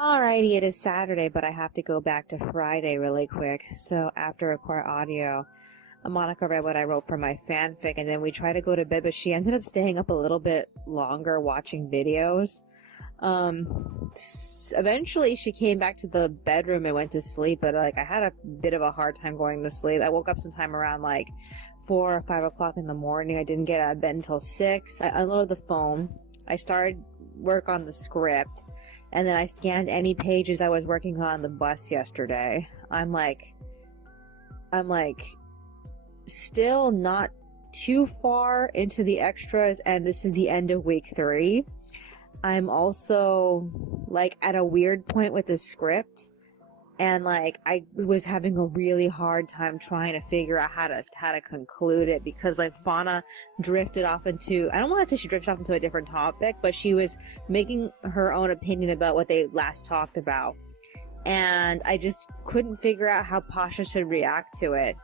Alrighty, it is Saturday, but I have to go back to Friday really quick. So after record audio, Monica read what I wrote for my fanfic, and then we tried to go to bed, but she ended up staying up a little bit longer watching videos. Eventually she came back to the bedroom and went to sleep, but like I had a bit of a hard time going to sleep. I woke up sometime around like 4 or 5 o'clock in the morning. I didn't get out of bed until 6. I unloaded the phone. I started work on the script, and then I scanned any pages I was working on the bus yesterday. I'm like still not too far into the extras, and this is the end of week 3. I'm also like at a weird point with the script, and like I was having a really hard time trying to figure out how to conclude it, because like Fauna drifted off into, I don't want to say she drifted off into a different topic, but she was making her own opinion about what they last talked about, and I just couldn't figure out how Pasha should react to it.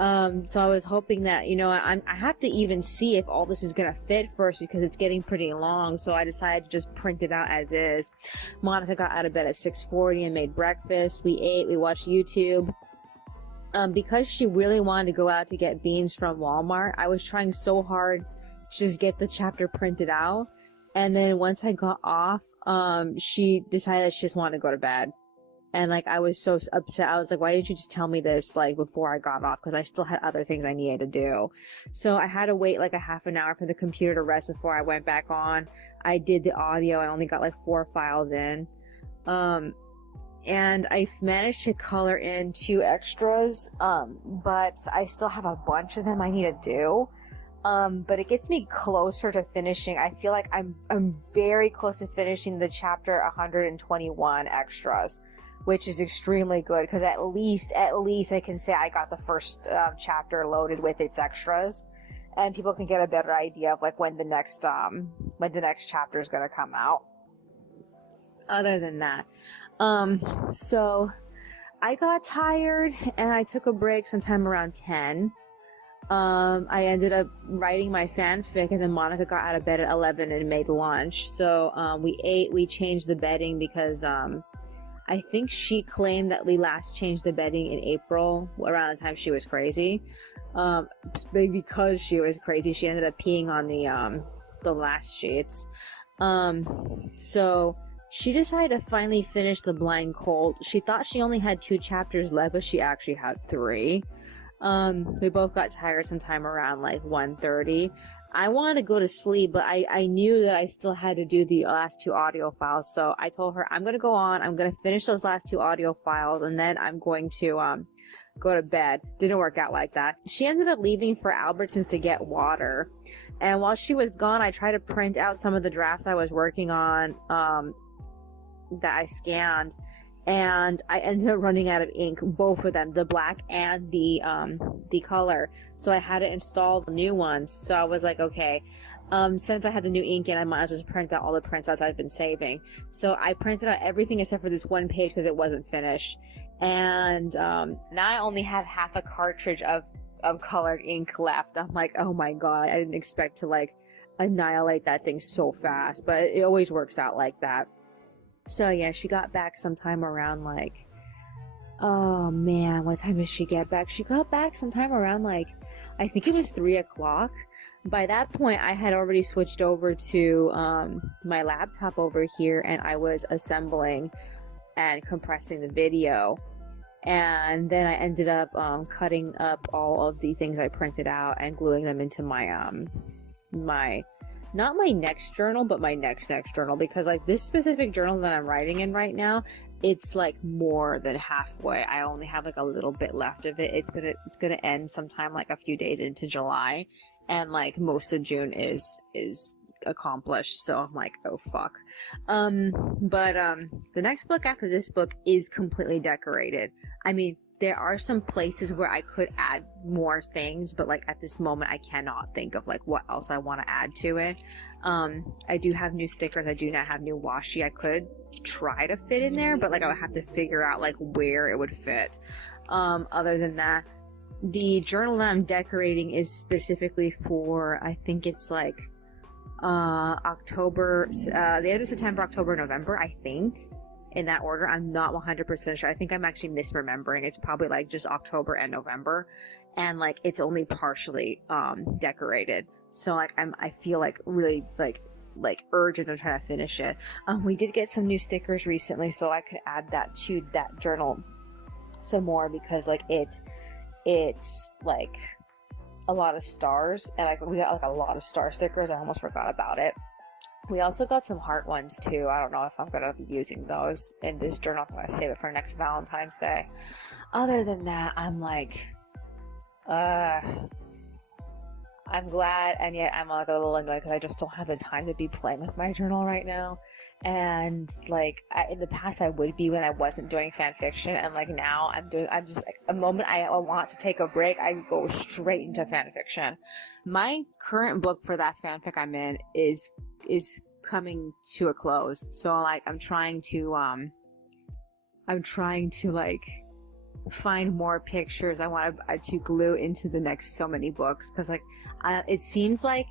So I was hoping that, I have to even see if all this is gonna fit first, because it's getting pretty long. So I decided to just print it out as is. Monica got out of bed at 6:40 and made breakfast. We ate, we watched YouTube. Because she really wanted to go out to get beans from Walmart, I was trying so hard to just get the chapter printed out. And then once I got off, she decided she just wanted to go to bed. And like I was so upset. I was like, why didn't you just tell me this like before I got off? Because I still had other things I needed to do. So I had to wait like a half an hour for the computer to rest before I went back on. I did the audio. I only got like 4 files in. And I managed to color in 2 extras. But I still have a bunch of them I need to do. But it gets me closer to finishing. I feel like I'm very close to finishing the chapter 121 extras, which is extremely good, because at least I can say I got the first chapter loaded with its extras, and people can get a better idea of like when the next chapter is going to come out. Other than that, so I got tired and I took a break sometime around 10. I ended up writing my fanfic, and then Monica got out of bed at 11 and made lunch. So we ate, we changed the bedding, because I think she claimed that we last changed the bedding in April, around the time she was crazy. Because she was crazy, she ended up peeing on the last sheets. So she decided to finally finish the Blind Colt. She thought she only had 2 chapters left, but she actually had 3. We both got tired sometime around like 1:30. I wanted to go to sleep, but I knew that I still had to do the last 2 audio files. So I told her, I'm going to go on, I'm going to finish those last 2 audio files, and then I'm going to go to bed. Didn't work out like that. She ended up leaving for Albertsons to get water. And while she was gone, I tried to print out some of the drafts I was working on that I scanned. And I ended up running out of ink, both of them, the black and the color. So I had to install the new ones. So I was like, okay, since I had the new ink in, I might as well just print out all the printouts I've been saving. So I printed out everything except for this one page, because it wasn't finished. And now I only have half a cartridge of colored ink left. I'm like, oh my god, I didn't expect to like annihilate that thing so fast, but it always works out like that. So yeah, she got back sometime around like, oh man, what time did she get back? She got back sometime around like, I think it was 3 o'clock. By that point, I had already switched over to my laptop over here, and I was assembling and compressing the video. And then I ended up cutting up all of the things I printed out and gluing them into my not my next journal, but my next journal, because like this specific journal that I'm writing in right now, it's like more than halfway. I only have like a little bit left of it. It's gonna end sometime like a few days into July, and like most of June is accomplished. So I'm like, oh fuck. The next book after this book is completely decorated. I mean, there are some places where I could add more things, but like at this moment I cannot think of like what else I want to add to it. I do have new stickers. I do not have new washi. I could try to fit in there, but like I would have to figure out like where it would fit. Other than that, the journal that I'm decorating is specifically for, I think it's like October, the end of September, October, November, I think. in that order. I'm not 100% sure. I think I'm actually misremembering. It's probably like just October and November, and like it's only partially decorated. So like I feel like really like urgent to try to finish it. We did get some new stickers recently, so I could add that to that journal some more, because like it's like a lot of stars, and like we got like a lot of star stickers. I almost forgot about it. We also got some heart ones too. I don't know if I'm gonna be using those in this journal. I'm gonna save it for next Valentine's Day. Other than that, I'm like, I'm glad, and yet I'm like a little annoyed because I just don't have the time to be playing with my journal right now. And like in the past I would be when I wasn't doing fan fiction, and like now I'm just like, a moment I want to take a break, I go straight into fan fiction. My current book for that fanfic I'm in is coming to a close, so like I'm trying to like find more pictures I want to glue into the next so many books, because like it seems like,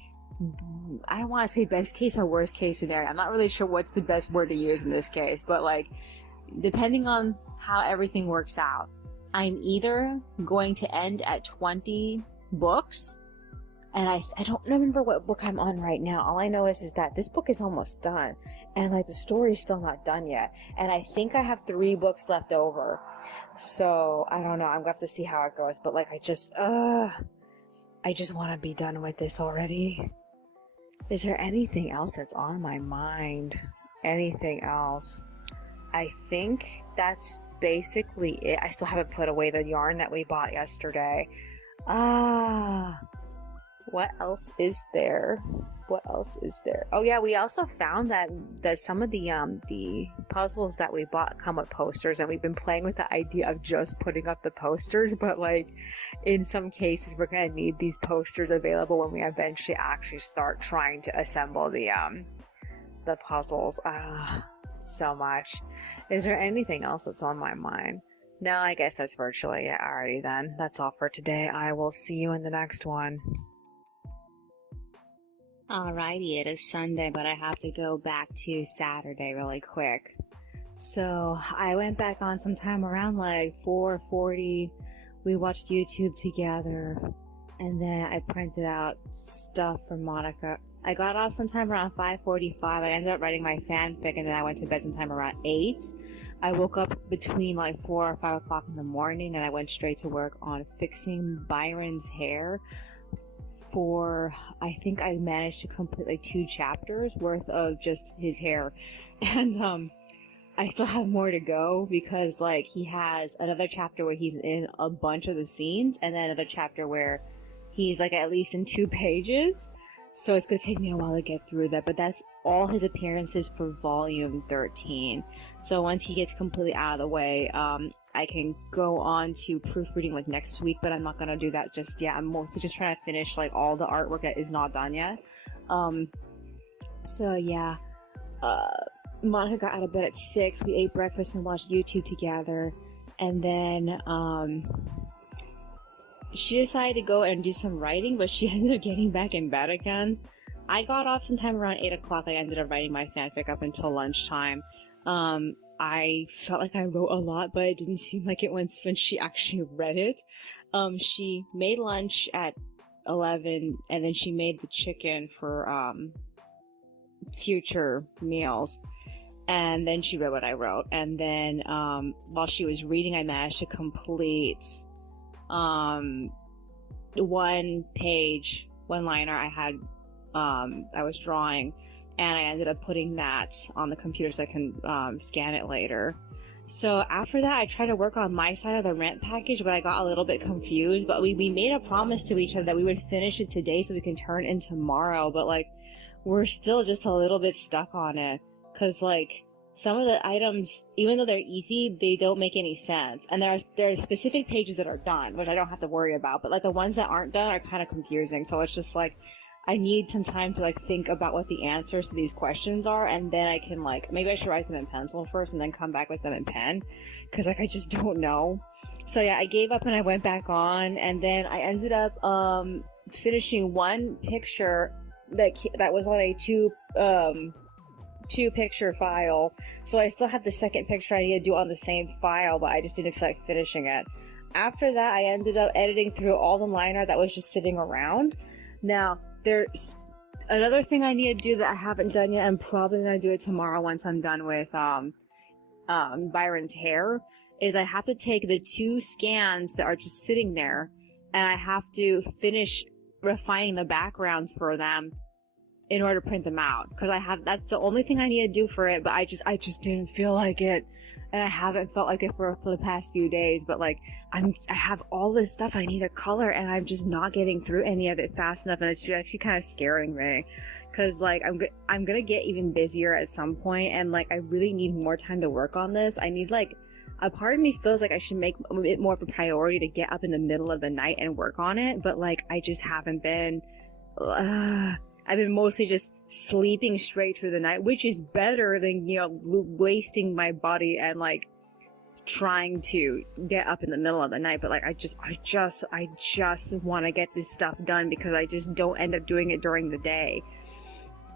I don't want to say best case or worst case scenario. I'm not really sure what's the best word to use in this case, but like depending on how everything works out, I'm either going to end at 20 books, and I don't remember what book I'm on right now. All I know is that this book is almost done, and like the story's still not done yet, and I think I have 3 books left over. So I don't know, I'm gonna have to see how it goes, but like I just want to be done with this already. Is there anything else that's on my mind? Anything else? I think that's basically it. I still haven't put away the yarn that we bought yesterday. What else is there? What else is there? Oh yeah, we also found that some of the puzzles that we bought come with posters, and we've been playing with the idea of just putting up the posters, but like in some cases we're gonna need these posters available when we eventually actually start trying to assemble the puzzles. So much. Is there anything else that's on my mind? No, I guess that's virtually it already then. That's all for today. I will see you in the next one. Alrighty, it is Sunday, but I have to go back to Saturday really quick. So I went back on sometime around like 4:40. We watched YouTube together, and then I printed out stuff for Monica. I got off sometime around 5:45. I ended up writing my fanfic, and then I went to bed sometime around 8. I woke up between like 4 or 5 o'clock in the morning, and I went straight to work on fixing Byron's hair. I think I managed to complete like 2 chapters worth of just his hair, and I still have more to go, because like he has another chapter where he's in a bunch of the scenes, and then another chapter where he's like at least in 2 pages. So it's gonna take me a while to get through that, but that's all his appearances for volume 13. So once he gets completely out of the way, I can go on to proofreading like next week, but I'm not gonna do that just yet. I'm mostly just trying to finish like all the artwork that is not done yet. So yeah, Monica got out of bed at 6. We ate breakfast and watched YouTube together, and then she decided to go and do some writing, but she ended up getting back in bed again. I got off sometime around 8 o'clock. I ended up writing my fanfic up until lunchtime. I felt like I wrote a lot, but it didn't seem like it when she actually read it. She made lunch at 11, and then she made the chicken for future meals. And then she read what I wrote. And then while she was reading, I managed to complete 1-page, one-liner I had, I was drawing, and I ended up putting that on the computer so I can scan it later. So after that, I tried to work on my side of the rent package, but I got a little bit confused. But we made a promise to each other that we would finish it today so we can turn in tomorrow. But like, we're still just a little bit stuck on it, because like some of the items, even though they're easy, they don't make any sense. And there are specific pages that are done, which I don't have to worry about. But like the ones that aren't done are kind of confusing. So it's just like, I need some time to like think about what the answers to these questions are, and then I can like, maybe I should write them in pencil first and then come back with them in pen, because like I just don't know. So yeah, I gave up and I went back on, and then I ended up finishing one picture that was on a 2-picture file. So I still have the second picture I need to do on the same file, but I just didn't feel like finishing it. After that, I ended up editing through all the line art that was just sitting around. Now, there's another thing I need to do that I haven't done yet. I'm probably gonna do it tomorrow once I'm done with Byron's hair, is I have to take the 2 scans that are just sitting there, and I have to finish refining the backgrounds for them in order to print them out, because that's the only thing I need to do for it, but I just didn't feel like it, and I haven't felt like it for the past few days. But like, I have all this stuff I need to color, and I'm just not getting through any of it fast enough, and it's actually kind of scaring me, because like I'm gonna get even busier at some point, and like I really need more time to work on this. I need, like, a part of me feels like I should make it more of a priority to get up in the middle of the night and work on it, but like I just haven't been. I've been mostly just sleeping straight through the night, which is better than, you know, wasting my body and like trying to get up in the middle of the night. But like, I just want to get this stuff done, because I just don't end up doing it during the day.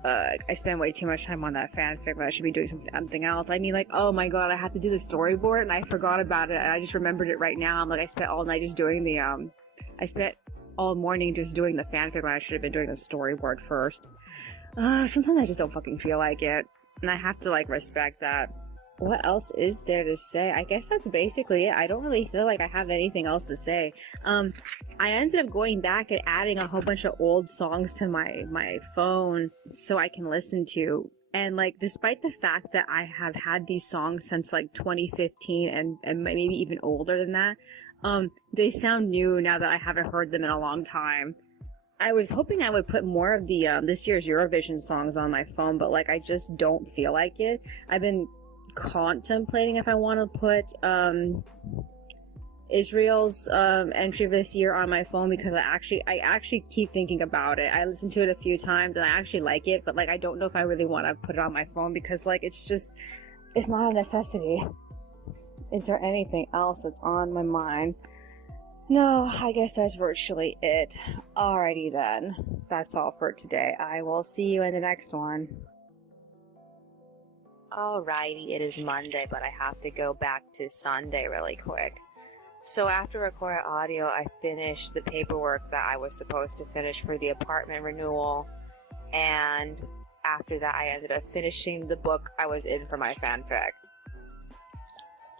I spend way too much time on that fanfic, but I should be doing something else. I mean, like, oh my god, I have to do the storyboard, and I forgot about it, and I just remembered it right now. I'm like, I spent all night just doing the, I spent all morning just doing the fanfic when I should have been doing the storyboard first. Sometimes I just don't fucking feel like it, and I have to, like, respect that. What else is there to say? I guess that's basically it. I don't really feel like I have anything else to say. I ended up going back and adding a whole bunch of old songs to my phone so I can listen to. And like, despite the fact that I have had these songs since like 2015 and maybe even older than that, they sound new now that I haven't heard them in a long time. I was hoping I would put more of the this year's Eurovision songs on my phone, but like, I just don't feel like it. I've been contemplating if I want to put Israel's entry this year on my phone, because I actually keep thinking about it. I listened to it a few times and I actually like it, but like, I don't know if I really want to put it on my phone, because like, it's not a necessity. Is there anything else that's on my mind? No, I guess that's virtually it. Alrighty then, that's all for today. I will see you in the next one. Alrighty, it is Monday, but I have to go back to Sunday really quick. So after recording audio, I finished the paperwork that I was supposed to finish for the apartment renewal, and after that I ended up finishing the book I was in for my fanfic.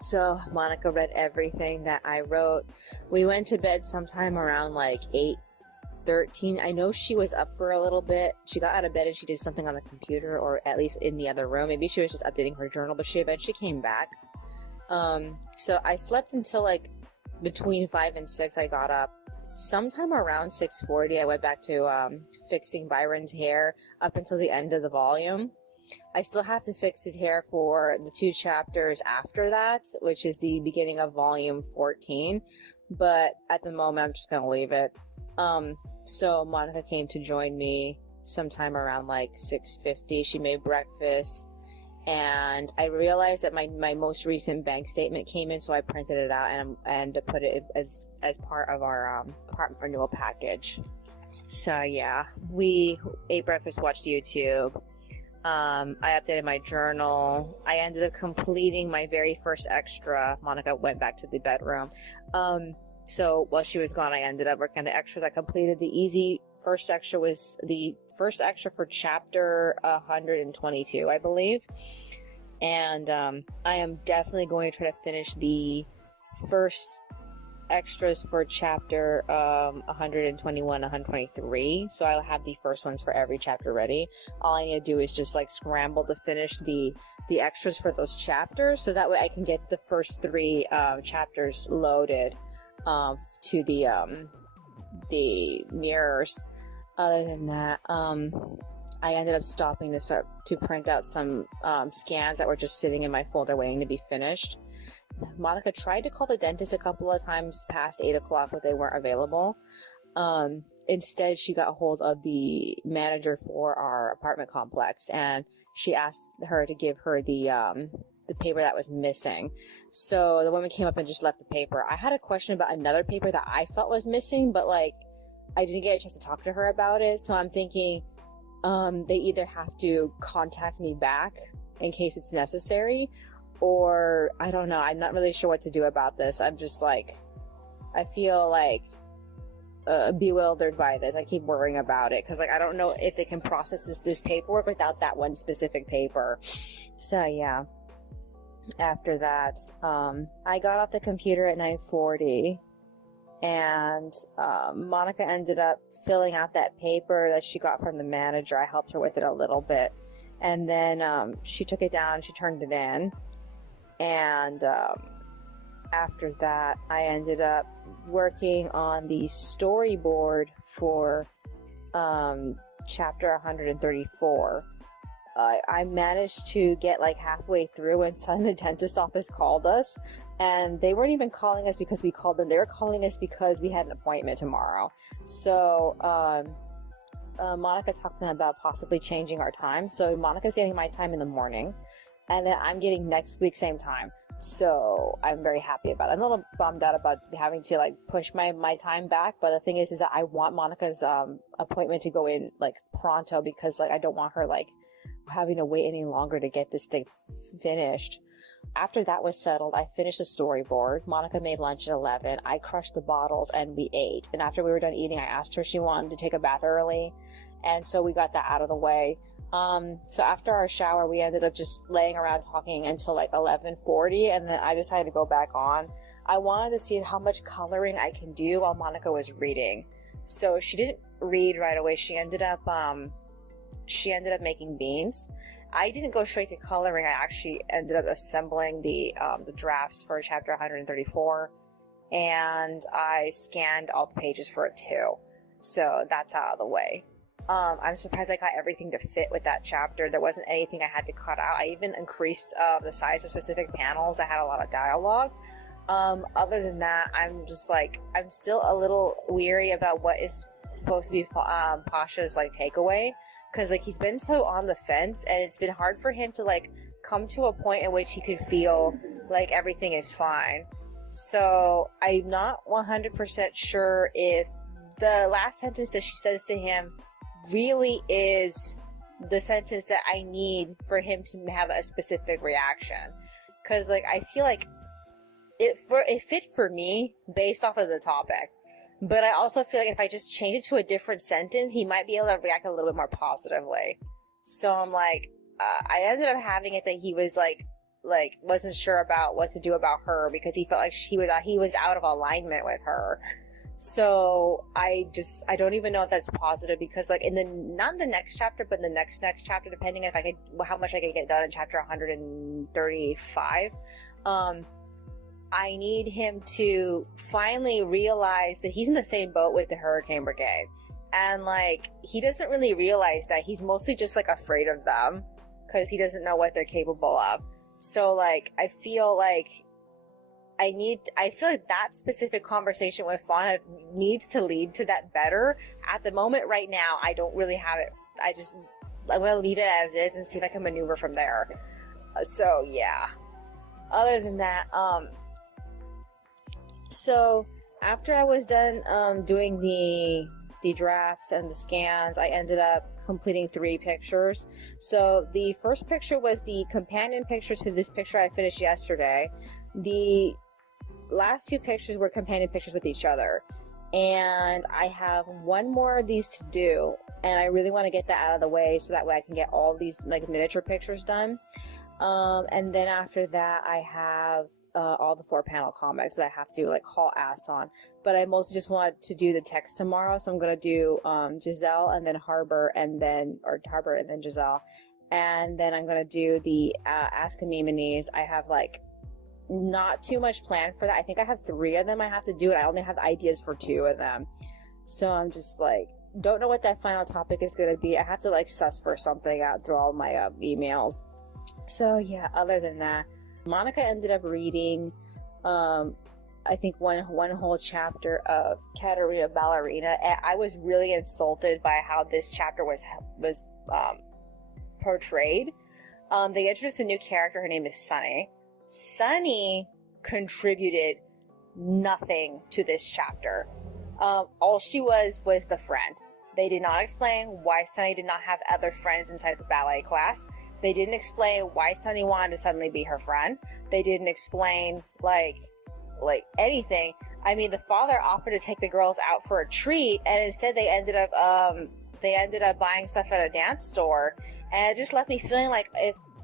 So Monica read everything that I wrote. We went to bed sometime around like 8:13. I know she was up for a little bit. She got out of bed and she did something on the computer, or at least in the other room. Maybe she was just updating her journal, but she eventually came back. So I slept until like between 5 and 6. I got up. Sometime around 6:40, I went back to fixing Byron's hair up until the end of the volume. I still have to fix his hair for the 2 chapters after that, which is the beginning of volume 14. But at the moment, I'm just going to leave it. So Monica came to join me sometime around like 6:50. She made breakfast, and I realized that my most recent bank statement came in, so I printed it out and put it as part of our apartment renewal package. So yeah, we ate breakfast, watched YouTube. I updated my journal. I ended up completing my very first extra. Monica went back to the bedroom. So while she was gone, I ended up working on the extras. I completed the first extra was the first extra for chapter 122, I believe. And I am definitely going to try to finish the first extras for chapter 121, 123. So I'll have the first ones for every chapter ready. All I need to do is just like scramble to finish the extras for those chapters, so that way I can get the first 3 chapters loaded to the mirrors. Other than that, I ended up stopping to print out some scans that were just sitting in my folder waiting to be finished. Monica tried to call the dentist a couple of times past 8 o'clock, but they weren't available. Instead, she got a hold of the manager for our apartment complex, and she asked her to give her the paper that was missing. So the woman came up and just left the paper. I had a question about another paper that I felt was missing, but like, I didn't get a chance to talk to her about it. So I'm thinking, they either have to contact me back in case it's necessary, or I don't know. I'm not really sure what to do about this. I'm just like, I feel like bewildered by this. I keep worrying about it because like I don't know if they can process this paperwork without that one specific paper. So yeah. After that, I got off the computer at 9:40, and Monica ended up filling out that paper that she got from the manager. I helped her with it a little bit, and then she took it down, she turned it in, and after that I ended up working on the storyboard for chapter 134. I managed to get like halfway through, and suddenly the dentist office called us, and they weren't even calling us because we called them. They were calling us because we had an appointment tomorrow. So Monica talked to them about possibly changing our time. So Monica's getting my time in the morning, and then I'm getting next week same time. So I'm very happy about it. I'm a little bummed out about having to like push my time back, but the thing is that I want Monica's appointment to go in like pronto, because like I don't want her like having to wait any longer to get this thing finished. After that was settled, I finished the storyboard. Monica made lunch at 11. I crushed the bottles and we ate. And after we were done eating, I asked her if she wanted to take a bath early. And so we got that out of the way. So after our shower, we ended up just laying around talking until like 11:40. And then I decided to go back on. I wanted to see how much coloring I can do while Monica was reading. So she didn't read right away. She ended up making beans. I didn't go straight to coloring. I actually ended up assembling the drafts for chapter 134, and I scanned all the pages for it too. So that's out of the way. I'm surprised I got everything to fit with that chapter. There wasn't anything I had to cut out. I even increased the size of specific panels that had a lot of dialogue. Other than that, I'm just like, I'm still a little weary about what is supposed to be Pasha's like takeaway. Because, like, he's been so on the fence, and it's been hard for him to, like, come to a point in which he could feel like everything is fine. So, I'm not 100% sure if the last sentence that she says to him really is the sentence that I need for him to have a specific reaction. Because, like, I feel like it fit for me based off of the topic. But I also feel like if I just change it to a different sentence, he might be able to react a little bit more positively. So I'm like, I ended up having it that he was like wasn't sure about what to do about her because he felt like he was out of alignment with her. So I don't even know if that's positive, because like not in the next chapter, but in the next chapter, depending if how much I could get done in chapter 135. I need him to finally realize that he's in the same boat with the Hurricane Brigade. And, like, he doesn't really realize that. He's mostly just, like, afraid of them because he doesn't know what they're capable of. So, like, I feel like that specific conversation with Fauna needs to lead to that better. At the moment, right now, I don't really have it. I'm going to leave it as is and see if I can maneuver from there. So, yeah. Other than that, so after I was done doing the drafts and the scans, I ended up completing 3 pictures. So the first picture was the companion picture to this picture I finished yesterday. The last 2 pictures were companion pictures with each other. And I have 1 more of these to do, and I really want to get that out of the way so that way I can get all these like miniature pictures done. And then after that, I have all the 4-panel comics that I have to like haul ass on. But I mostly just want to do the text tomorrow, so I'm gonna do Giselle and then Harbor and then Giselle, and then I'm gonna do the Ask Amymoneys. I have like not too much planned for that. I think I have 3 of them I have to do, and I only have ideas for 2 of them. So I'm just like, don't know what that final topic is gonna be. I have to like suss for something out through all my emails. So yeah, other than that, Monica ended up reading, I think one whole chapter of Katerina Ballerina, and I was really insulted by how this chapter was portrayed. They introduced a new character. Her name is Sunny. Sunny contributed nothing to this chapter. All she was the friend. They did not explain why Sunny did not have other friends inside the ballet class. They didn't explain why Sunny wanted to suddenly be her friend. They didn't explain, like anything. I mean, the father offered to take the girls out for a treat, and instead they ended up buying stuff at a dance store. And it just left me feeling like,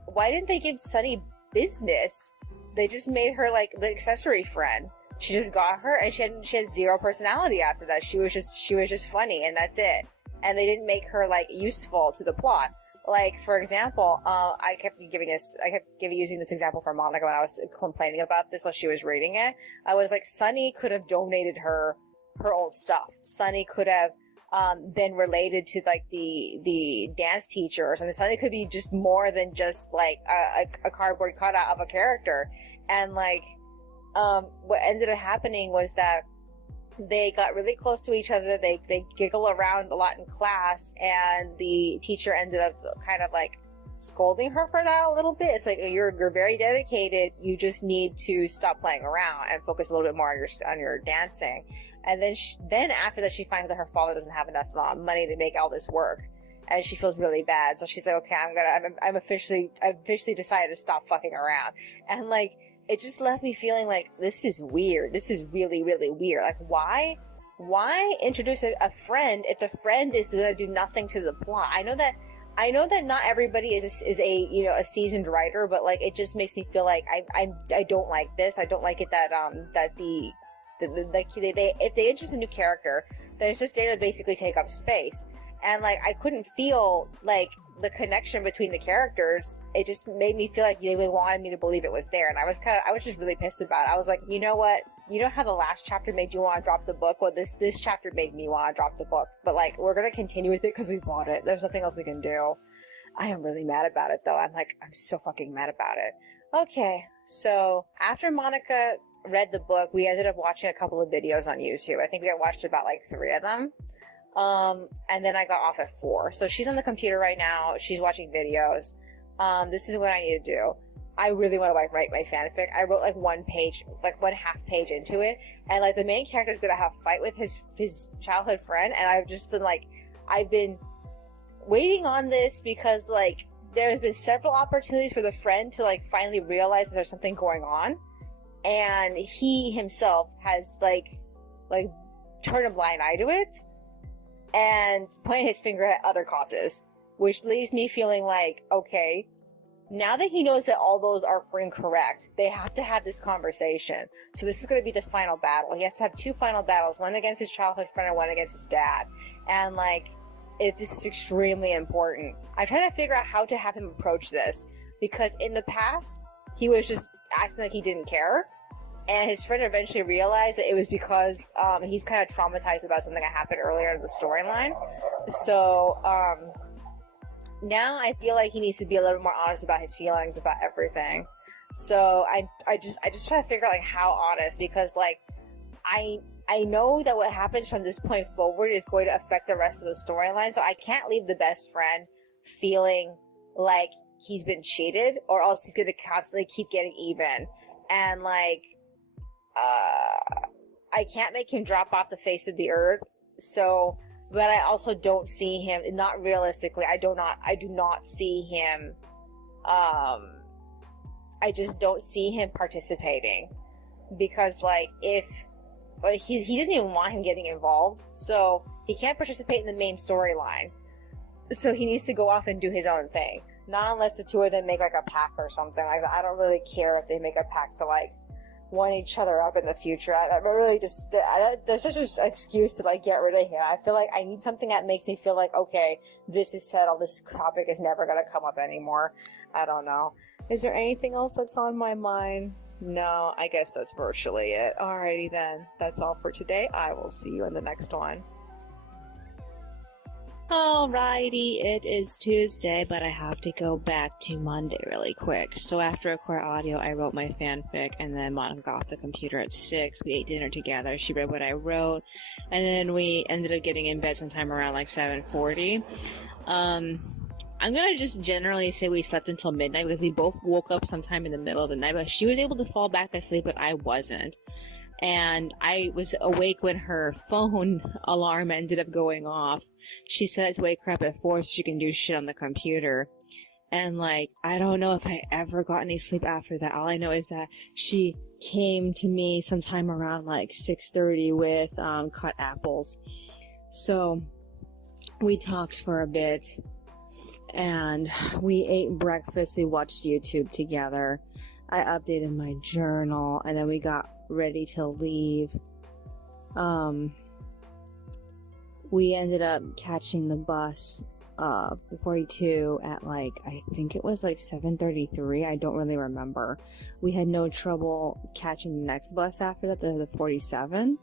why didn't they give Sunny business? They just made her like the accessory friend. She just got her, and she had zero personality after that. She was just funny, and that's it. And they didn't make her like useful to the plot. Like, for example, I kept using this example for Monica when I was complaining about this while she was reading it. I was like, Sunny could have donated her old stuff. Sunny could have been related to like the dance teacher or something. Sunny could be just more than just like a cardboard cutout of a character. And like, what ended up happening was that they got really close to each other. They giggle around a lot in class, and the teacher ended up kind of like scolding her for that a little bit. It's like, you're very dedicated. You just need to stop playing around and focus a little bit more on your dancing. And then after that, she finds out that her father doesn't have enough money to make all this work, and she feels really bad. So she's like, okay, I've officially decided to stop fucking around. And like, it just left me feeling like, this is weird. This is really, really weird. Like, why introduce a friend if the friend is going to do nothing to the plot? I know that not everybody is a seasoned writer, but like, it just makes me feel like I don't like this. I don't like it that if they introduce a new character, then it's just there to basically take up space. And like, I couldn't feel like the connection between the characters. It just made me feel like they wanted me to believe it was there. And I was just really pissed about it. I was like, you know what? You know how the last chapter made you want to drop the book? Well, this chapter made me want to drop the book. But like, we're going to continue with it because we bought it. There's nothing else we can do. I am really mad about it though. I'm so fucking mad about it. Okay. So after Monica read the book, we ended up watching a couple of videos on YouTube. I think we watched about like 3 of them. And then I got off at 4. So she's on the computer right now. She's watching videos. This is what I need to do. I really want to like write my fanfic. I wrote like one half page into it, and like the main character is gonna have a fight with his childhood friend, and I've been waiting on this because like there's been several opportunities for the friend to like finally realize that there's something going on, and he himself has like turned a blind eye to it and pointed his finger at other causes, which leaves me feeling like, okay, now that he knows that all those are incorrect, they have to have this conversation. So this is going to be the final battle. He has to have 2 final battles, one against his childhood friend and one against his dad. And like, this is extremely important. I'm trying to figure out how to have him approach this, because in the past, he was just acting like he didn't care. And his friend eventually realized that it was because he's kind of traumatized about something that happened earlier in the storyline. So now I feel like he needs to be a little more honest about his feelings about everything. So I just try to figure out like how honest, because like I know that what happens from this point forward is going to affect the rest of the storyline. So I can't leave the best friend feeling like he's been cheated, or else he's going to constantly keep getting even. And like, I can't make him drop off the face of the earth. So, but I also don't see him, not realistically, I do not see him, I just don't see him participating, because like, he doesn't even want him getting involved, so he can't participate in the main storyline. So he needs to go off and do his own thing. Not unless the 2 of them make like a pact or something like that. I don't really care if they make a pact to like one each other up in the future. I really just, that's just an excuse to like get rid of him. I feel like I need something that makes me feel like, okay, this is settled. This topic is never going to come up anymore. I don't know. Is there anything else that's on my mind? No, I guess that's virtually it. Alrighty then. That's all for today. I will see you in the next one. Alrighty, it is Tuesday, but I have to go back to Monday really quick. So after Acquire Audio, I wrote my fanfic, and then Monica got off the computer at 6. We ate dinner together. She read what I wrote, and then we ended up getting in bed sometime around like 7:40. I'm gonna just generally say we slept until midnight, because we both woke up sometime in the middle of the night, but she was able to fall back to sleep, but I wasn't. and I was awake when her phone alarm ended up going off. She said to wake her up at 4 so she can do shit on the computer. And like, I don't know if I ever got any sleep after that. All I know is that she came to me sometime around like 6:30 with cut apples. So we talked for a bit, and we ate breakfast. We watched YouTube together. I updated my journal, and then we got ready to leave. We ended up catching the bus, the 42 at like, I think it was like 7:33. I don't really remember. We had no trouble catching the next bus after that, the 47.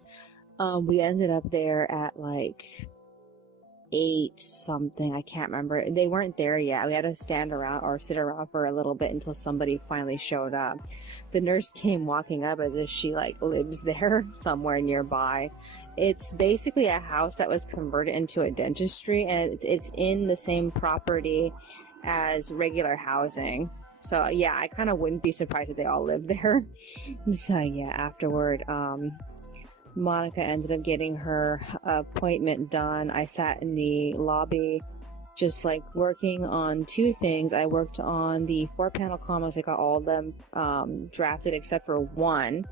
We ended up there at like 8 something. I can't remember. They weren't there yet. We had to stand around or sit around for a little bit until somebody finally showed up. The nurse came walking up as if she like lives there somewhere nearby. It's basically a house that was converted into a dentistry, and it's in the same property as regular housing. So yeah, I kind of wouldn't be surprised if they all live there. So yeah, afterward, Monica ended up getting her appointment done. I sat in the lobby just like working on 2 things. I worked on the 4-panel comics. I got all of them drafted except for one.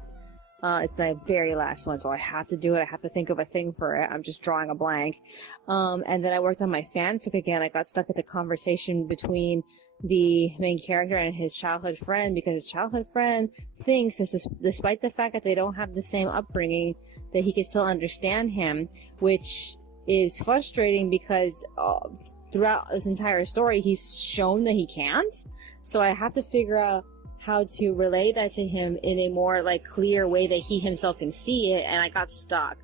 It's the very last one, so I have to do it. I have to think of a thing for it. I'm just drawing a blank. And then I worked on my fanfic again. I got stuck at the conversation between the main character and his childhood friend, because his childhood friend thinks, despite the fact that they don't have the same upbringing, that he can still understand him, which is frustrating because throughout this entire story, he's shown that he can't. So I have to figure out how to relay that to him in a more like clear way that he himself can see it, and I got stuck.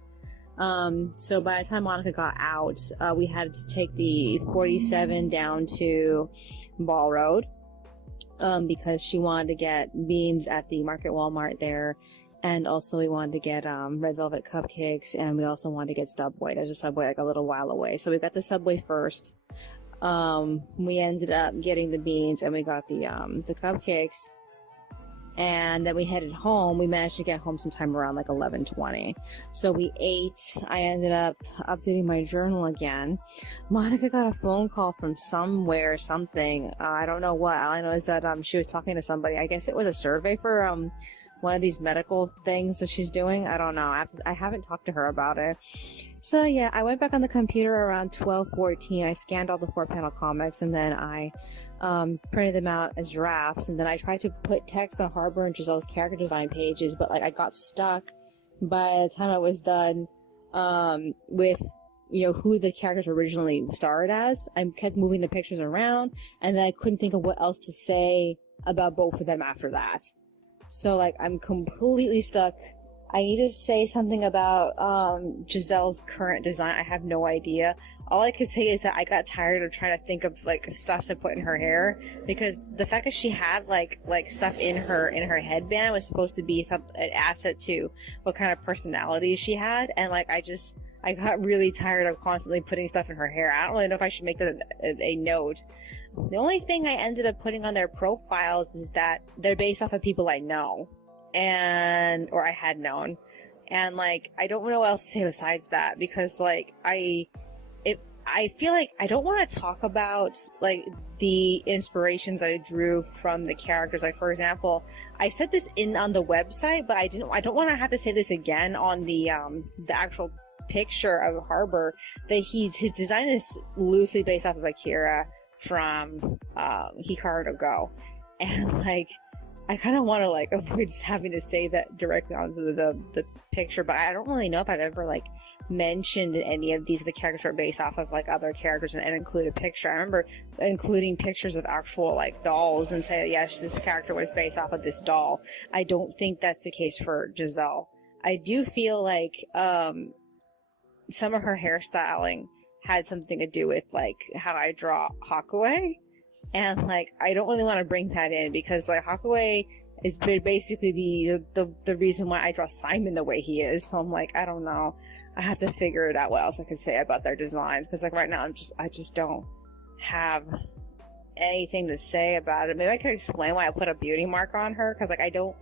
So by the time Monica got out, we had to take the 47 down to Ball Road, because she wanted to get beans at the Market Walmart there, and also we wanted to get red velvet cupcakes, and we also wanted to get Subway. There's a Subway like a little while away, so we got the Subway first. We ended up getting the beans, and we got the cupcakes. And then we headed home. We managed to get home sometime around like 11:20. So we ate. I ended up updating my journal again. Monica got a phone call from somewhere, something. I don't know what. All I know is that she was talking to somebody. I guess it was a survey for one of these medical things that she's doing. I don't know. I haven't talked to her about it. So yeah, I went back on the computer around 12:14. I scanned all the 4-panel comics, and then I printed them out as drafts, and then I tried to put text on Harbor and Giselle's character design pages, but like I got stuck by the time I was done with, you know, who the characters originally starred as. I kept moving the pictures around, and then I couldn't think of what else to say about both of them after that. So like I'm completely stuck. I need to say something about Giselle's current design. I have no idea. All I could say is that I got tired of trying to think of like stuff to put in her hair, because the fact that she had like stuff in her headband was supposed to be an asset to what kind of personality she had, and like I got really tired of constantly putting stuff in her hair. I don't really know if I should make that a note. The only thing I ended up putting on their profiles is that they're based off of people I know, or I had known, and like I don't know what else to say besides that, because like I feel like I don't want to talk about like the inspirations I drew from the characters. Like for example, I said this on the website, but I don't want to have to say this again on the actual picture of Harbor, that his design is loosely based off of Akira from Hikaru to Go, and like I kind of want to like avoid just having to say that directly onto the picture, but I don't really know if I've ever like mentioned any of these. The characters are based off of like other characters and include a picture. I remember including pictures of actual like dolls and say, yes, this character was based off of this doll. I don't think that's the case for Giselle. I do feel like some of her hairstyling had something to do with like how I draw Hakuei. And like I don't really want to bring that in, because like Hakuei is basically the reason why I draw Simon the way he is. So I'm like, I don't know. I have to figure it out what else I can say about their designs, because like right now I just don't have anything to say about it. Maybe I could explain why I put a beauty mark on her, because like I don't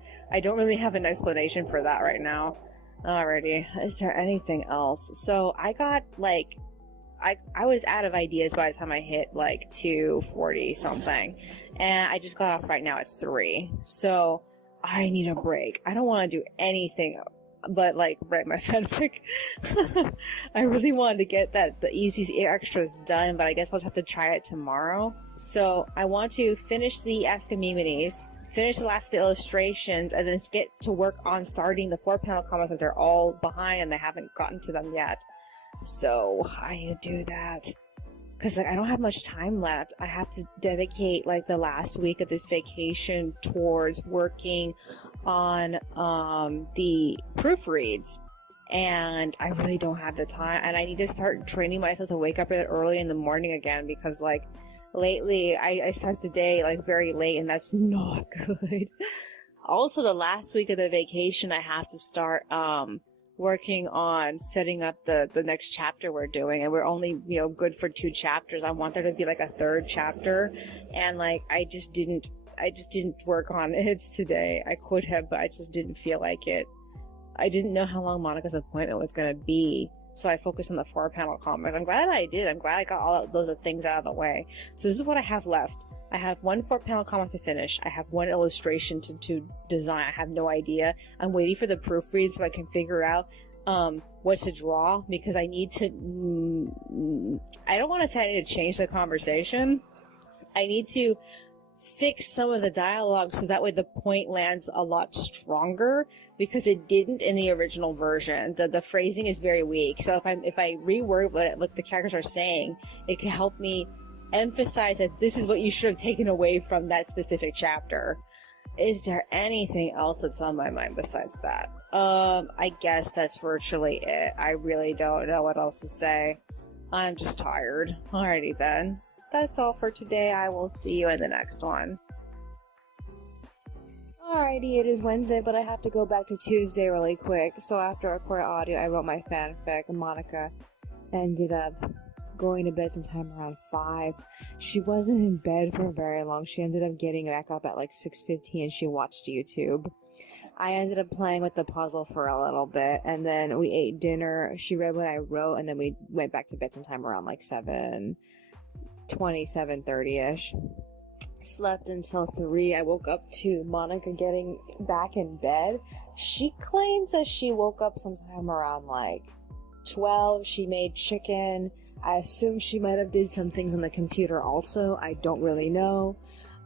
really have an explanation for that right now. Alrighty, is there anything else? So I got like I was out of ideas by the time I hit like 240 something, and I just got off right now. It's 3, so I need a break. I don't want to do anything but like write my fanfic. I really wanted to get the easy extras done, but I guess I'll just have to try it tomorrow. So I want to finish the Ask Amymoneys, finish the last of the illustrations, and then get to work on starting the 4-panel comics, because they're all behind and they haven't gotten to them yet. So I need to do that, because like I don't have much time left. I have to dedicate like the last week of this vacation towards working on the proofreads, and I really don't have the time, and I need to start training myself to wake up really early in the morning again, because like lately I start the day like very late, and that's not good. Also, the last week of the vacation I have to start working on setting up the next chapter we're doing, and we're only, you know, good for 2 chapters. I want there to be like a 3rd chapter, and like I just didn't work on it today. I could have, but I just didn't feel like it. I didn't know how long Monica's appointment was going to be, so I focused on the 4-panel comics. I'm glad I did. I'm glad I got all of those things out of the way. So this is what I have left. I have 1 4-panel comic to finish. I have 1 illustration to design. I have no idea. I'm waiting for the proofread so I can figure out what to draw, because I need to, I don't want to say I need to change the conversation. I need to fix some of the dialogue so that way the point lands a lot stronger, because it didn't in the original version. The phrasing is very weak. So if I reword what the characters are saying, it can help me emphasize that this is what you should have taken away from that specific chapter. Is there anything else that's on my mind besides that? I guess that's virtually it. I really don't know what else to say. I'm just tired. Alrighty then. That's all for today. I will see you in the next one. Alrighty, it is Wednesday, but I have to go back to Tuesday really quick. So after I recorded audio, I wrote my fanfic. Monica ended up going to bed sometime around 5. She wasn't in bed for very long. She ended up getting back up at like 6:15, and she watched YouTube. I ended up playing with the puzzle for a little bit, and then we ate dinner. She read what I wrote, and then we went back to bed sometime around like 7:20, 7:30-ish. Slept until 3. I woke up to Monica getting back in bed. She claims that she woke up sometime around like 12. She made chicken. I assume she might have did some things on the computer also. I don't really know.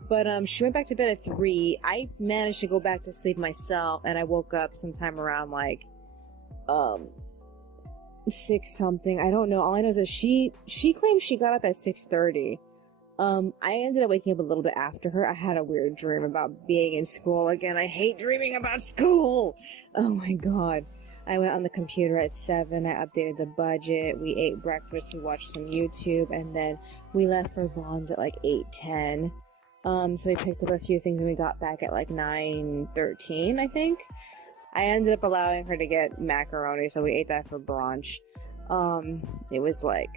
But she went back to bed at 3. I managed to go back to sleep myself, and I woke up sometime around like 6 something. I don't know. All I know is that she claims she got up at 6:30. I ended up waking up a little bit after her. I had a weird dream about being in school again. I hate dreaming about school. Oh my god. I went on the computer at 7. I updated the budget. We ate breakfast. We watched some YouTube, and then we left for Vaughn's at like 8:10. So we picked up a few things, and we got back at like 9:13, I think. I ended up allowing her to get macaroni, so we ate that for brunch. It was like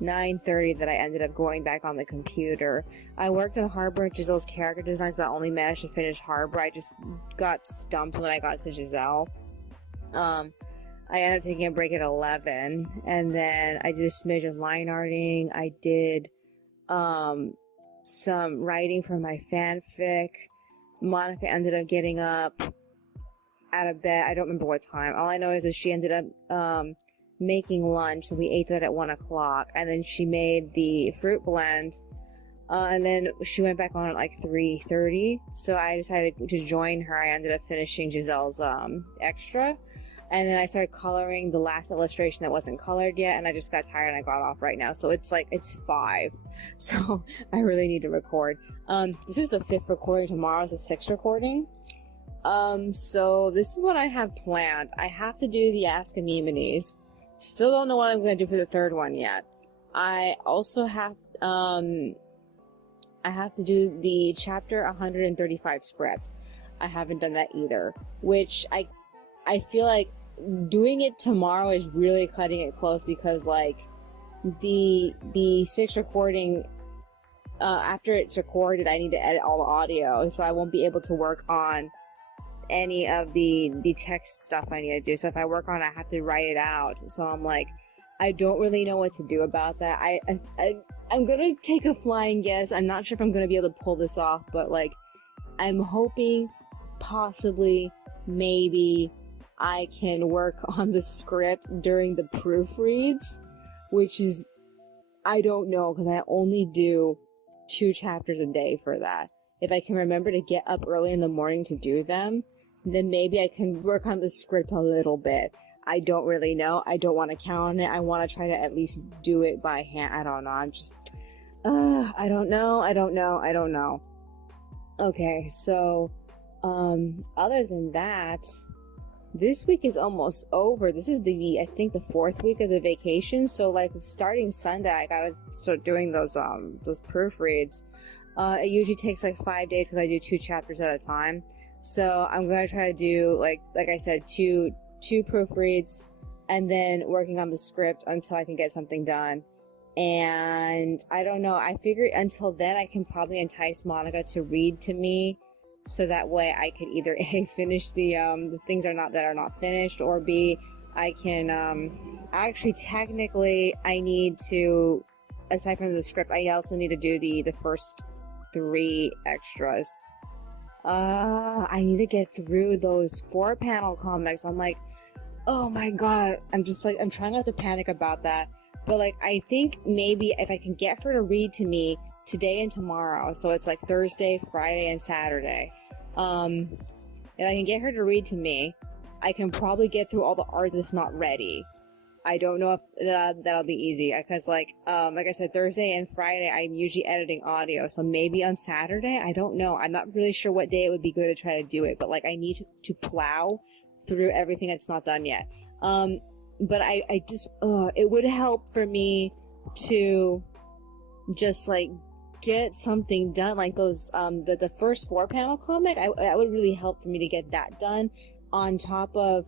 9:30 that I ended up going back on the computer. I worked on Harbor and Giselle's character designs, but I only managed to finish Harbor. I just got stumped when I got to Giselle. I ended up taking a break at 11, and then I did a smidge of line arting. I did some writing for my fanfic. Monica ended up getting up out of bed. I don't remember what time. All I know is that she ended up making lunch, so we ate that at 1 o'clock, and then she made the fruit blend, and then she went back on at like 3:30, so I decided to join her. I ended up finishing Giselle's extra, and then I started coloring the last illustration that wasn't colored yet, and I just got tired and I got off right now, so it's 5, so I really need to record. This is the 5th recording. Tomorrow's the 6th recording. So this is what I have planned. I have to do the Ask Amymoneys. Still don't know what I'm going to do for the 3rd one yet. I also have, I have to do the chapter 135 scripts. I haven't done that either, which I feel like doing it tomorrow is really cutting it close, because like the 6th recording after it's recorded, I need to edit all the audio, so I won't be able to work on any of the text stuff I need to do. So if I work on it, I have to write it out. So I'm like, I don't really know what to do about that. I'm gonna take a flying guess. I'm not sure if I'm gonna be able to pull this off, but like, I'm hoping possibly, maybe I can work on the script during the proofreads, which is, I don't know, because I only do 2 chapters a day for that. If I can remember to get up early in the morning to do them, then maybe I can work on the script a little bit. I don't really know. I don't want to count on it. I want to try to at least do it by hand. I don't know. I'm just, I don't know. Okay, so, other than that, this week is almost over. This is I think the 4th week of the vacation. So like starting Sunday, I gotta start doing those proofreads. It usually takes like 5 days because I do 2 chapters at a time. So I'm gonna try to do like I said, two proofreads, and then working on the script until I can get something done. And I don't know, I figured until then I can probably entice Monica to read to me, so that way I could either A, finish the things that are not finished, or B, I can actually technically I need to, aside from the script, I also need to do the first 3 extras. I need to get through those 4-panel comics. I'm like, oh my god, I'm trying not to panic about that. But like, I think maybe if I can get her to read to me today and tomorrow, so it's like Thursday, Friday, and Saturday. If I can get her to read to me, I can probably get through all the art that's not ready. I don't know if that'll be easy, because like I said, Thursday and Friday I'm usually editing audio, so maybe on Saturday, I don't know. I'm not really sure what day it would be good to try to do it, but like I need to plow through everything that's not done yet. But I just, it would help for me to just like get something done, like those, the first 4-panel comic, that would really help for me to get that done, on top of,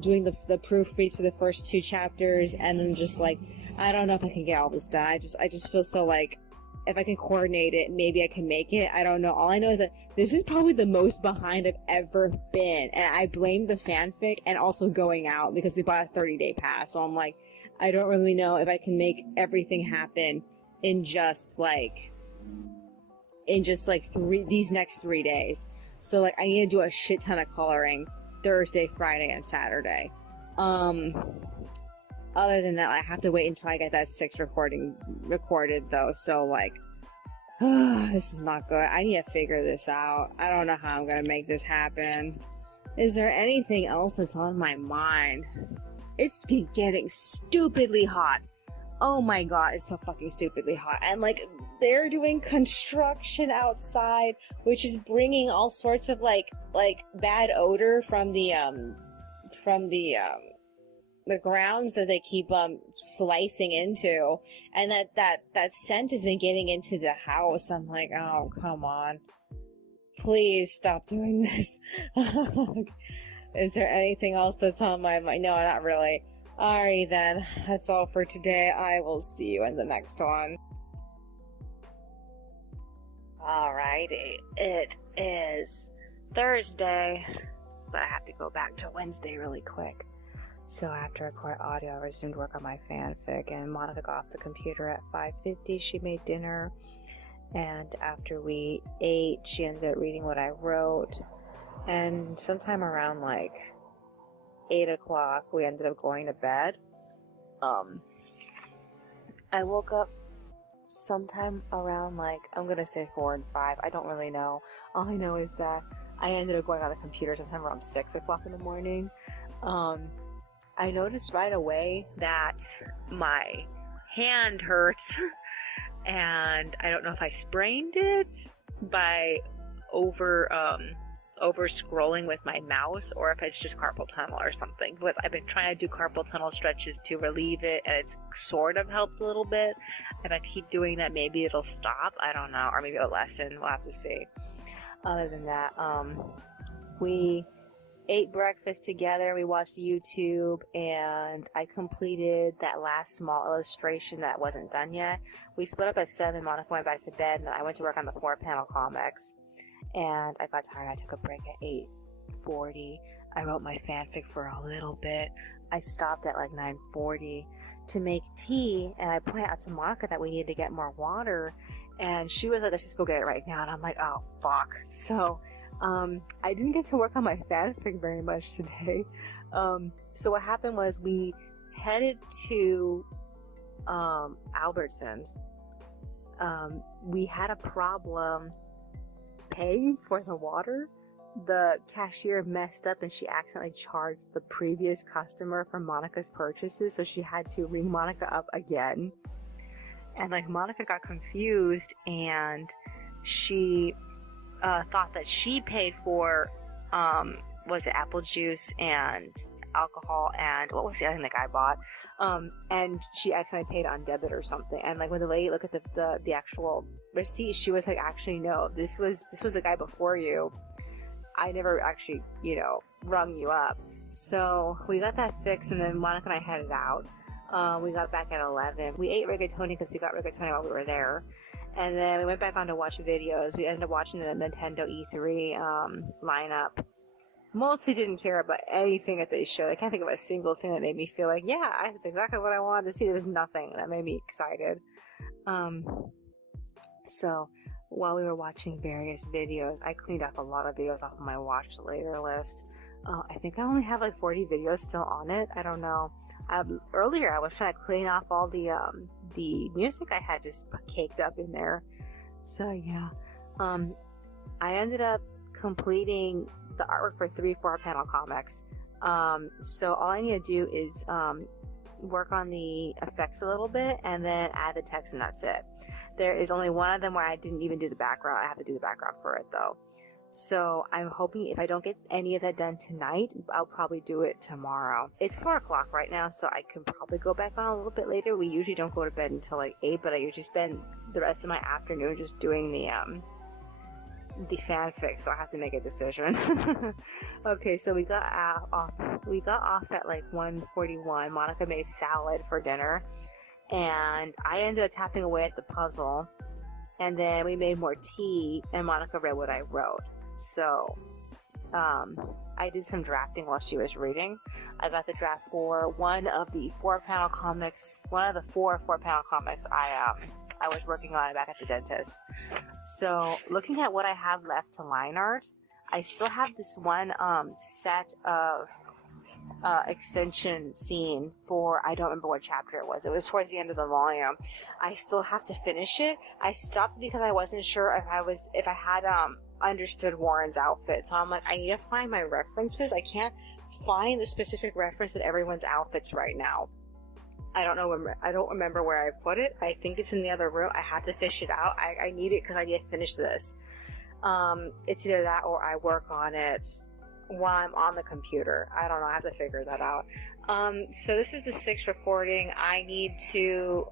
doing the proofreads for the first 2 chapters, and then just like, I don't know if I can get all this done. I just feel so like, if I can coordinate it, maybe I can make it. I don't know. All I know is that this is probably the most behind I've ever been. And I blame the fanfic and also going out, because we bought a 30-day pass. So I'm like, I don't really know if I can make everything happen in just like these next 3 days. So like, I need to do a shit ton of coloring Thursday, Friday, and Saturday. Other than that, I have to wait until I get that 6 recorded though, so like, this is not good. I need to figure this out. I don't know how I'm gonna make this happen. Is there anything else that's on my mind? It's been getting stupidly hot. Oh my god, it's so fucking stupidly hot. And like, they're doing construction outside, which is bringing all sorts of like bad odor from the grounds that they keep slicing into, and that scent has been getting into the house. I'm like, oh come on, please stop doing this. Is there anything else that's on my mind? No, not really. Alrighty then, that's all for today. I will see you in the next one. Alrighty, it is Thursday, but I have to go back to Wednesday really quick. So after I record audio, I resumed work on my fanfic, and Monica got off the computer at 5:50. She made dinner, and after we ate, she ended up reading what I wrote, and sometime around like 8 o'clock, we ended up going to bed. I woke up sometime around like, I'm gonna say 4 and 5. I don't really know. All I know is that I ended up going on the computer sometime around 6 o'clock in the morning. I noticed right away that my hand hurts, and I don't know if I sprained it by over scrolling with my mouse, or if it's just carpal tunnel or something. But I've been trying to do carpal tunnel stretches to relieve it, and it's sort of helped a little bit. If I keep doing that, maybe it'll stop. I don't know, or maybe it'll lessen. We'll have to see. Other than that, we ate breakfast together, we watched YouTube, and I completed that last small illustration that wasn't done yet. We split up at 7, Monica went back to bed, and then I went to work on the 4-panel comics. And I got tired, I took a break at 8:40. I wrote my fanfic for a little bit. I stopped at like 9:40 to make tea, and I pointed out to Monica that we needed to get more water, and she was like, let's just go get it right now, and I'm like, oh fuck. So I didn't get to work on my fanfic very much today. So what happened was we headed to Albertsons. We had a problem paying for the water. The cashier messed up and she accidentally charged the previous customer for Monica's purchases, so she had to ring Monica up again. And like Monica got confused, and she thought that she paid for was it apple juice and alcohol and what was the other thing the guy bought, and she accidentally paid on debit or something. And like when the lady looked at the actual receipt, she was like, actually no, this was the guy before you. I never actually, rung you up. So we got that fixed, and then Monica and I headed out. We got back at 11. We ate rigatoni because we got rigatoni while we were there. And then we went back on to watch videos. We ended up watching the Nintendo E3 lineup. Mostly didn't care about anything that they showed. I can't think of a single thing that made me feel like, yeah, that's exactly what I wanted to see. There was nothing that made me excited. So while we were watching various videos, I cleaned up a lot of videos off of my watch later list. I think I only have like 40 videos still on it. I don't know. Earlier I was trying to clean off all the music I had just caked up in there. So yeah, I ended up completing the artwork for 3 4-panel comics. So all I need to do is work on the effects a little bit and then add the text, and that's it. There is only one of them where I didn't even do the background. I have to do the background for it though. So I'm hoping if I don't get any of that done tonight, I'll probably do it tomorrow. It's 4 o'clock right now, so I can probably go back on a little bit later. We usually don't go to bed until like 8, but I usually spend the rest of my afternoon just doing the fanfic, so I have to make a decision. Okay, so we got off at like 1:41. Monica made salad for dinner, and I ended up tapping away at the puzzle, and then we made more tea, and Monica read what I wrote. So I did some drafting while she was reading. I got the draft for one of the 4-panel comics, one of the 4-panel comics I was working on back at the dentist. So looking at what I have left to line art, I still have this one set of extension scene for, I don't remember what chapter it was. It was towards the end of the volume. I still have to finish it. I stopped because I wasn't sure if I had understood Warren's outfit. So I'm like, I need to find my references. I can't find the specific reference of everyone's outfits right now. I don't remember where I put it. I think it's in the other room. I have to fish it out. I need it because I need to finish this. It's either that or I work on it while I'm on the computer. I don't know. I have to figure that out. So this is the 6th recording. I need to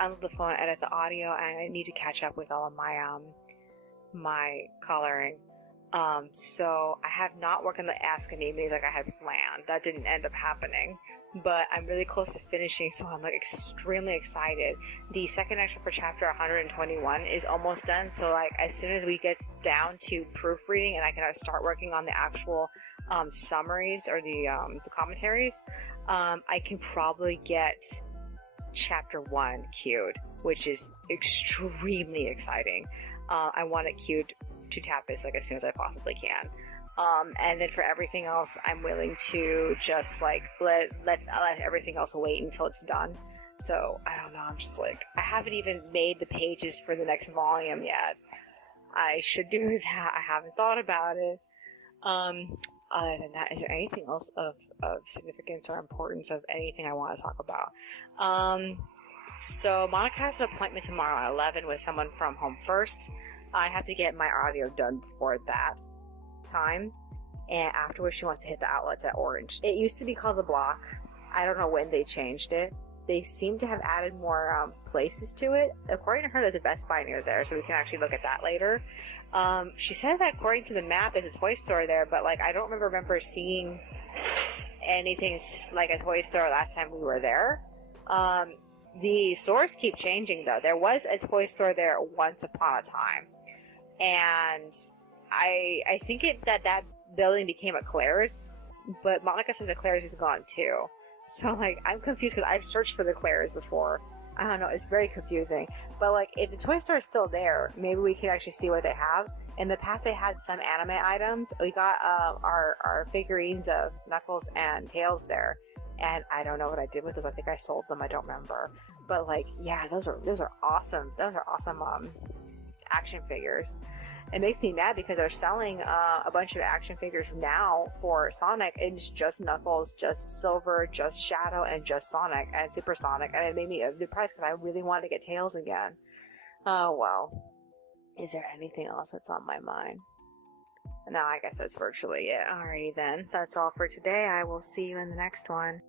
unload the phone, edit the audio, and I need to catch up with all of my coloring. So I have not worked on the Ask Amymone like I had planned. That didn't end up happening, but I'm really close to finishing, so I'm like extremely excited. The second extra for chapter 121 is almost done, so like as soon as we get down to proofreading and I can start working on the actual summaries or the commentaries, I can probably get chapter 1 queued, which is extremely exciting. I want it queued to tap this like as soon as I possibly can. And then for everything else, I'm willing to just like let everything else wait until it's done. So I don't know. I'm just like, I haven't even made the pages for the next volume yet. I should do that. I haven't thought about it. Other than that, is there anything else of significance or importance of anything I want to talk about? So Monica has an appointment tomorrow at 11 with someone from Home First. I have to get my audio done before that time, and afterwards she wants to hit the outlets at Orange. It used to be called The Block. I don't know when they changed it, they seem to have added more places to it. According to her, there's a Best Buy near there, so we can actually look at that later. She said that according to the map, there's a toy store there, but like I don't remember seeing anything like a toy store last time we were there. The stores keep changing though. There was a toy store there once upon a time, and I think that building became a Claire's, but Monica says that Claire's is gone too. So like I'm confused because I've searched for the Claire's before. I don't know, it's very confusing. But like if the toy store is still there, maybe we can actually see what they have. In the past they had some anime items. We got our figurines of Knuckles and Tails there. And I don't know what I did with those. I think I sold them, I don't remember. But like, yeah, those are awesome. Those are awesome action figures. It makes me mad because they're selling a bunch of action figures now for Sonic, and it's just Knuckles, just Silver, just Shadow, and just Sonic, and Super Sonic, and it made me depressed because I really wanted to get Tails again. Oh, well. Is there anything else that's on my mind? No, I guess that's virtually it. Alrighty then. That's all for today. I will see you in the next one.